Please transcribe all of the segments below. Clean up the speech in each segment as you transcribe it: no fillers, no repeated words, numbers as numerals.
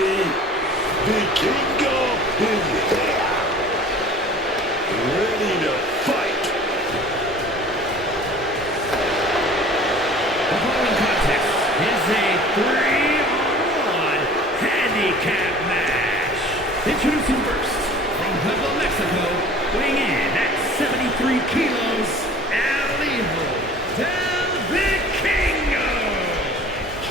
baby. Vikingo is here. Ready to fight. The following contest is a 3-on-1 handicap match. Introducing first, from Puebla, Mexico, weighing in at 73 kilos, El Hijo del Vikingo.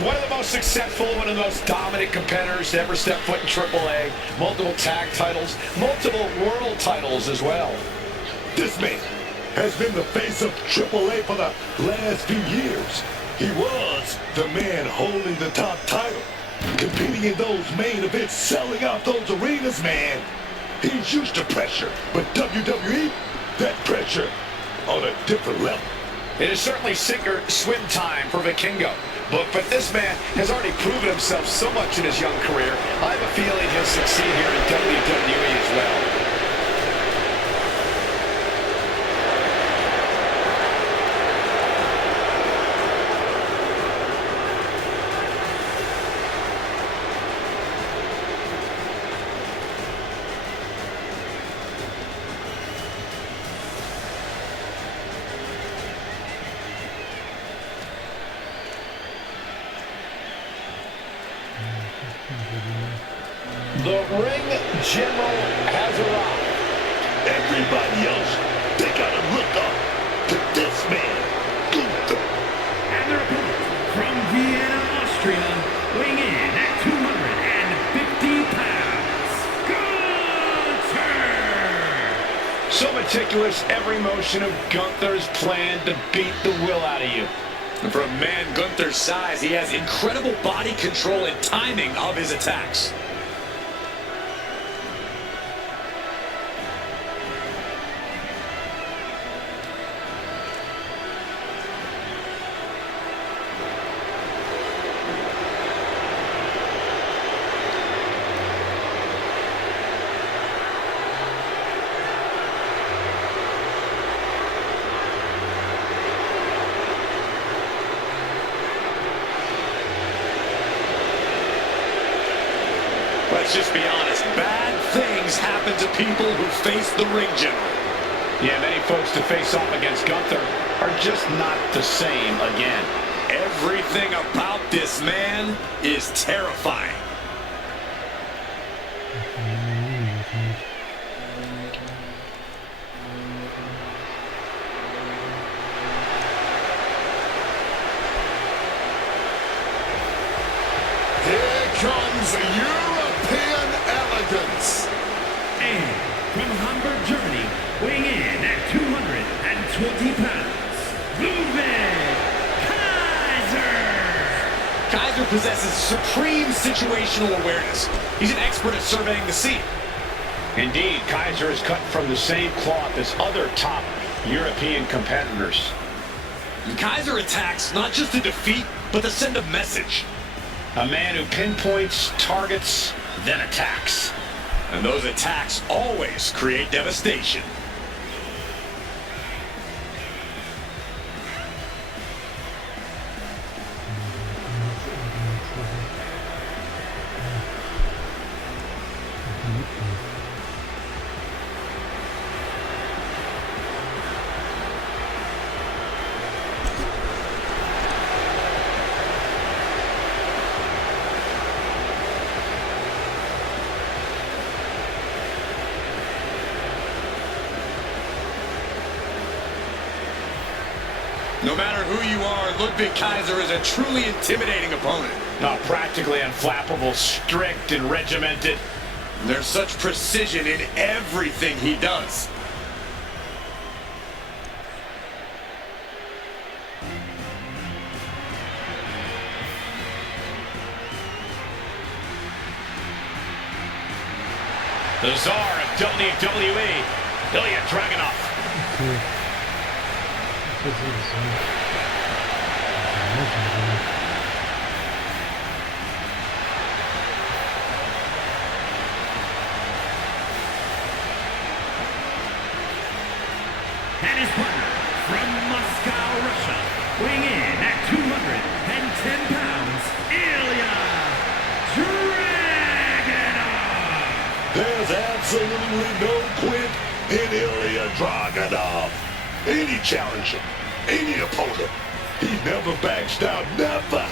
One of the most successful, one of the most dominant competitors to ever step foot in AAA. Multiple tag titles, multiple world titles as well. This man has been the face of AAA for the last few years. He was the man holding the top title, competing in those main events, selling out those arenas, man. He's used to pressure, but WWE, that pressure on a different level. It is certainly sink or swim time for Vikingo. But this man has already proven himself so much in his young career. I have a feeling he'll succeed here in WWE as well. The ring general has arrived. Everybody else, they gotta look up to this man, Gunther. And their opponent, from Vienna, Austria, weighing in at 250 pounds, Gunther! So meticulous, every motion of Gunther's planned to beat the will out of you. And for a man Gunther's size, he has incredible body control and timing of his attacks. Let's just be honest, bad things happen to people who face the ring general. Yeah, many folks to face off against Gunther are just not the same again. Everything about this man is terrifying. Here comes European elegance. And from Hamburg, Germany, weighing in at 220 pounds, Kaiser! Kaiser possesses supreme situational awareness. He's an expert at surveying the scene. Indeed, Kaiser is cut from the same cloth as other top European competitors. And Kaiser attacks not just to defeat, but to send a message. A man who pinpoints, targets, then attacks. And those attacks always create devastation. No matter who you are, Ludwig Kaiser is a truly intimidating opponent. Practically unflappable, strict and regimented. There's such precision in everything he does. The czar of WWE, Ilya Dragunov. And his partner, from Moscow, Russia, weighing in at 210 pounds, Ilya Dragunov. absolutely no quit in Ilya Dragunov. Any challenger, any opponent, he never backs down, never.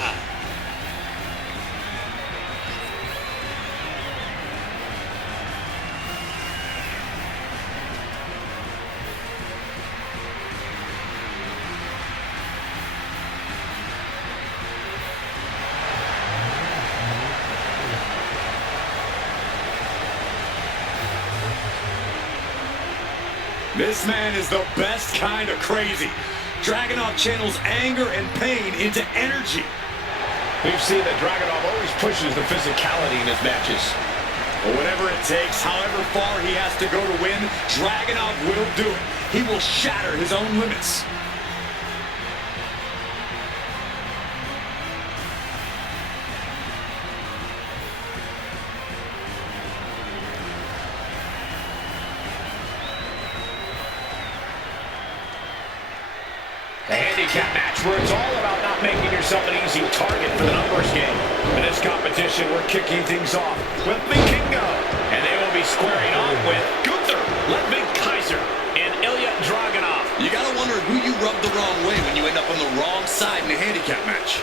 This man is the best kind of crazy. Dragunov channels anger and pain into energy. We've seen that Dragunov always pushes the physicality in his matches. But whatever it takes, however far he has to go to win, Dragunov will do it. He will shatter his own limits. A handicap match where it's all about not making yourself an easy target for the numbers game. In this competition, we're kicking things off with Vikingo. And they will be squaring off with Gunther, Ludwig Kaiser, and Ilya Dragunov. You gotta wonder who you rubbed the wrong way when you end up on the wrong side in a handicap match.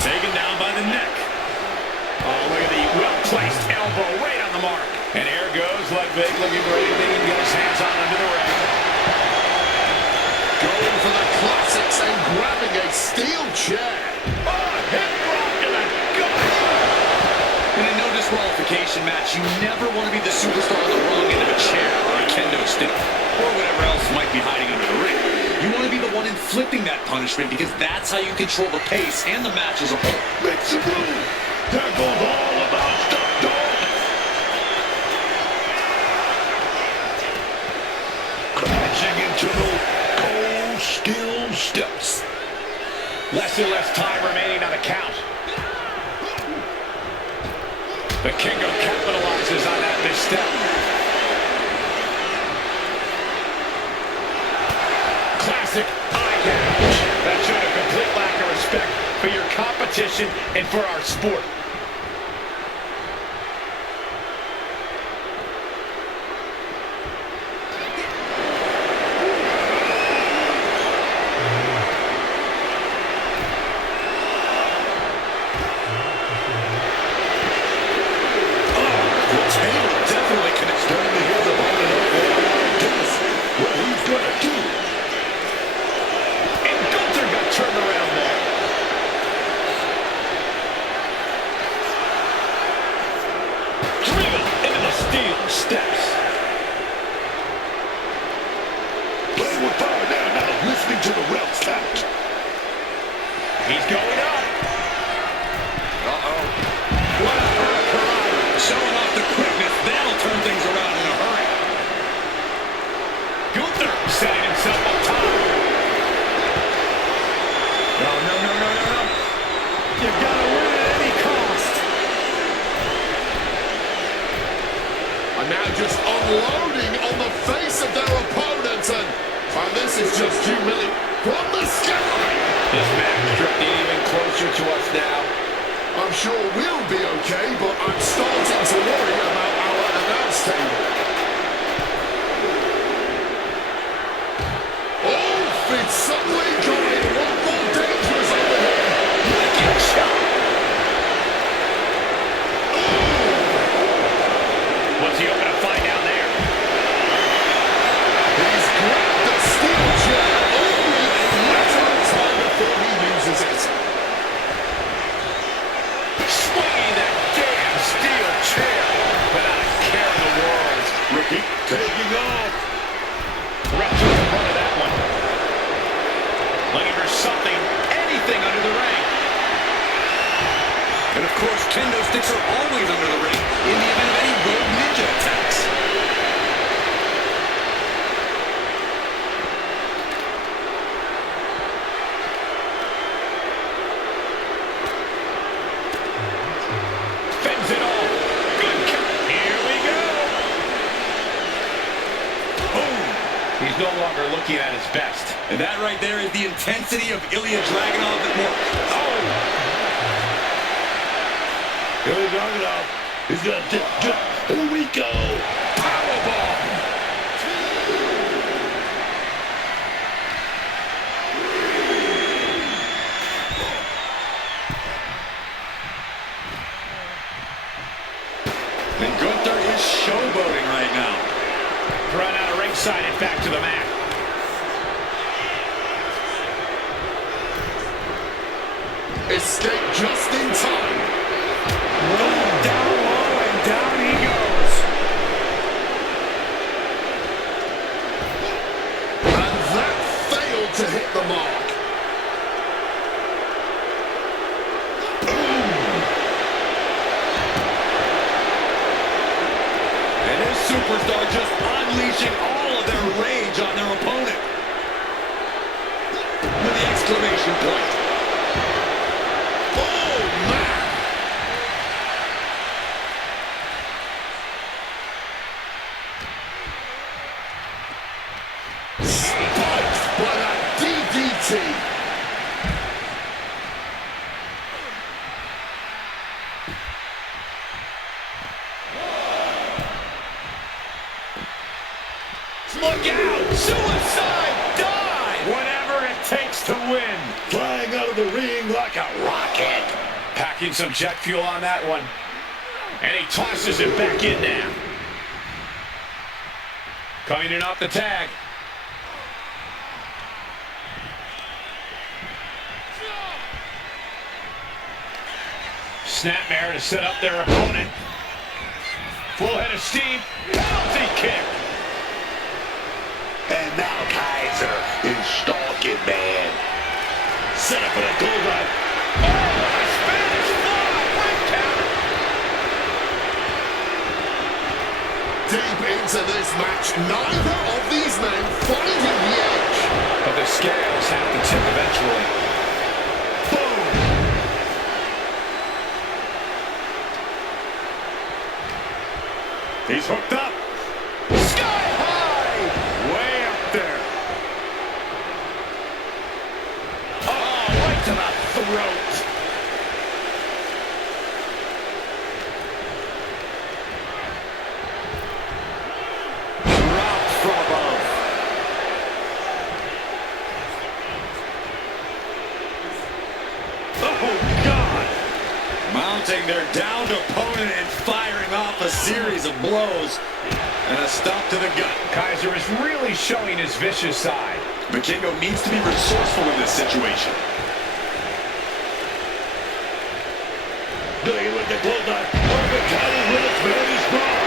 Taken down by the neck. Oh, look at the well-placed elbow right on the mark. And here goes Ludwig looking for anything he can get his hands on under the ring. Going for the classics and grabbing a steel chair. Oh, hip rock to the gut. In a no disqualification match, you never want to be the superstar on the wrong end of a chair or a kendo stick or whatever else might be hiding under the ring. You want to be the one inflicting that punishment because that's how you control the pace and the match as a whole. Make some room. There goes all about stuff, dog. Crashing into the cold steel steps. Less and less time remaining on the count. Vikingo capitalizes on that misstep. Classic eye catch. That showed a complete lack of respect for your competition and for our sport. He's going up. Uh-oh. What a hurricane. Showing off the quickness. That'll turn things around in a hurry. Gunther setting himself up top. No. You've got to win at any cost. And now just unloading on the face of their opponent. And this is just humiliating from the sky. This match drifting even closer to us now. I'm sure we'll be okay, but I'm starting to worry about our announce table. Oh, it's suddenly going a lot more dangerous over here. Wicked shot. What's he open to find down there? He's grabbed the steel chair only a matter of time before he uses it. Swinging that damn steel chair without a care in the world. Ricky taking off. Ref took the front of that one. Looking for something, anything under the ring. And of course, kendo sticks are always under the ring in the event of any rogue ninja attacks. Fends it all. Good count. Here we go. Boom. He's no longer looking at his best. And that right there is the intensity of Ilya Dragunov at work. Ilya Dragunov. He's got to Here we go. Powerbomb. And Gunther is showboating right now. Run out of ringside and back to the mat. Escape just in time. Down low and down he goes. And that failed to hit the mark. And this superstar just unleashing all of their rage on their opponent. With the exclamation point. Oh, man. Spiked by that DDT. Look out! Suicide dive! Whatever it takes to win. Flying out of the ring like a rocket. Packing some jet fuel on that one. And he tosses it back in now. Coming in off the tag. Snapmare to set up their opponent. Full head of steam. Penalty kick. And now Kaiser is stalking, man. Set up for the goal line. Oh, a Spanish fly. Right counter. Deep into this match, neither of these men finding the edge. But the scales have to tip eventually. Boom. He's hooked up. Sky high! Way up there. Oh, right to the throat. Dropped from above. Oh, God. Mounting their downed opponent and firing off a series of blows. And a stomp to the gut. Kaiser is really showing his vicious side. Vikingo needs to be resourceful in this situation. Doing it with the close line. Perfect timing with its very strong.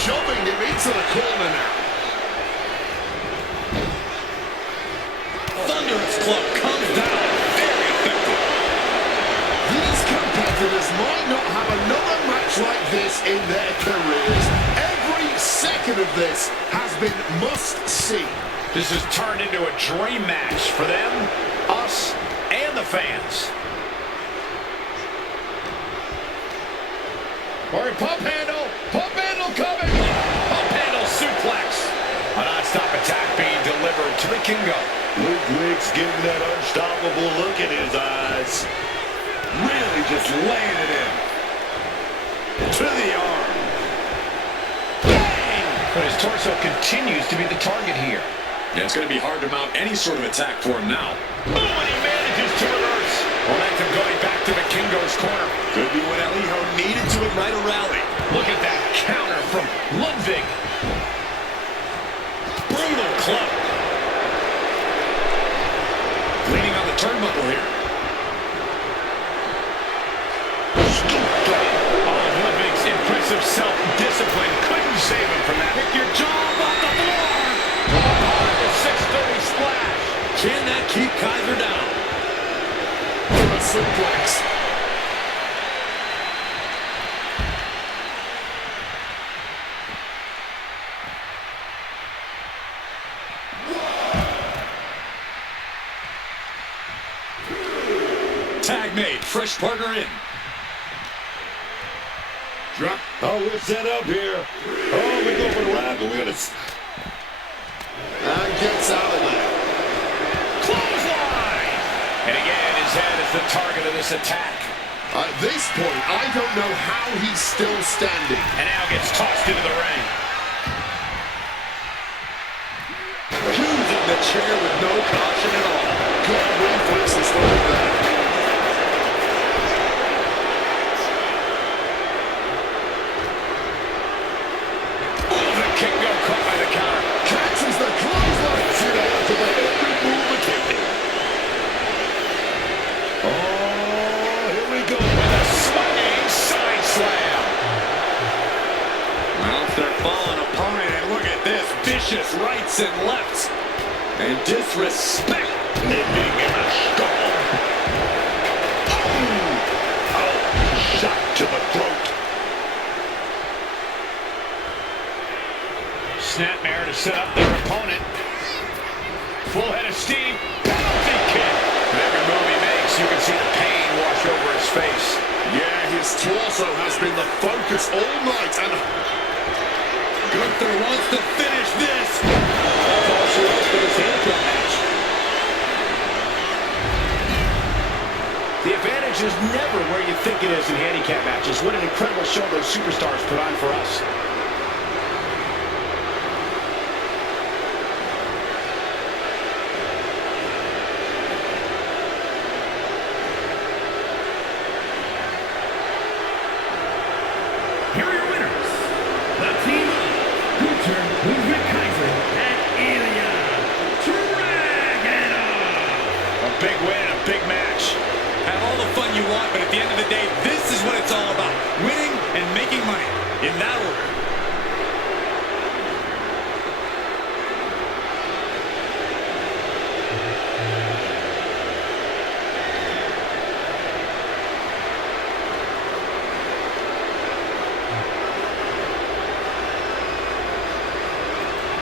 Shoving him into the corner now. Thunderous club comes down. Very effective. These competitors might not have another match like this in their careers. Every second of this has been must-see. This has turned into a dream match for them, us, and the fans. Or pump handle coming. Pump handle suplex. A non-stop attack being delivered to Vikingo. Ludwig's giving that unstoppable look in his eyes. Really just laying it in. To the arm. Bang! But his torso continues to be the target here. Yeah, it's going to be hard to mount any sort of attack for him now. Boom, and he manages to reverse. Momentum going back to Vikingo's corner. Could be what Eliho needed to ignite a rally. Look at that counter from Ludwig. Brutal club. Leaning on the turnbuckle here. Oh, Ludwig's impressive self-discipline couldn't save him from that. Pick your jaw off the floor. The 630 splash. Can that keep Kaiser down? For a suplex. Tag made. Fresh partner in. Drop. Oh, we're set up here. Oh, we go for the ride, but we're going to... And gets out of there. Clothesline! And again, his head is the target of this attack. At this point, I don't know how he's still standing. And now gets tossed into the ring. Using the chair with no caution at all. Good reflexes from there. Oh, the Vikingo caught by the counter. Catches the clothesline. See that after the every move attempted. Oh, here we go with a swinging side slam. Out there falling opponent, and look at this. Vicious rights and lefts. And disrespect. Nipping in a skull. Oh, shot to the throat. Snapmare to set up their opponent. Full head of steam. Penalty kick. With every move he makes, you can see the pain wash over his face. Yeah, his torso has been the focus all night, and Gunther wants to finish this. That's all she wrote for this handicap match. The advantage is never where you think it is in handicap matches. What an incredible show those superstars put on for us. Here are your winners. The team of Gunther, Kaiser, and Ilya Dragunov. A big win and a big match. Have all the fun you want, but at the end of the day, this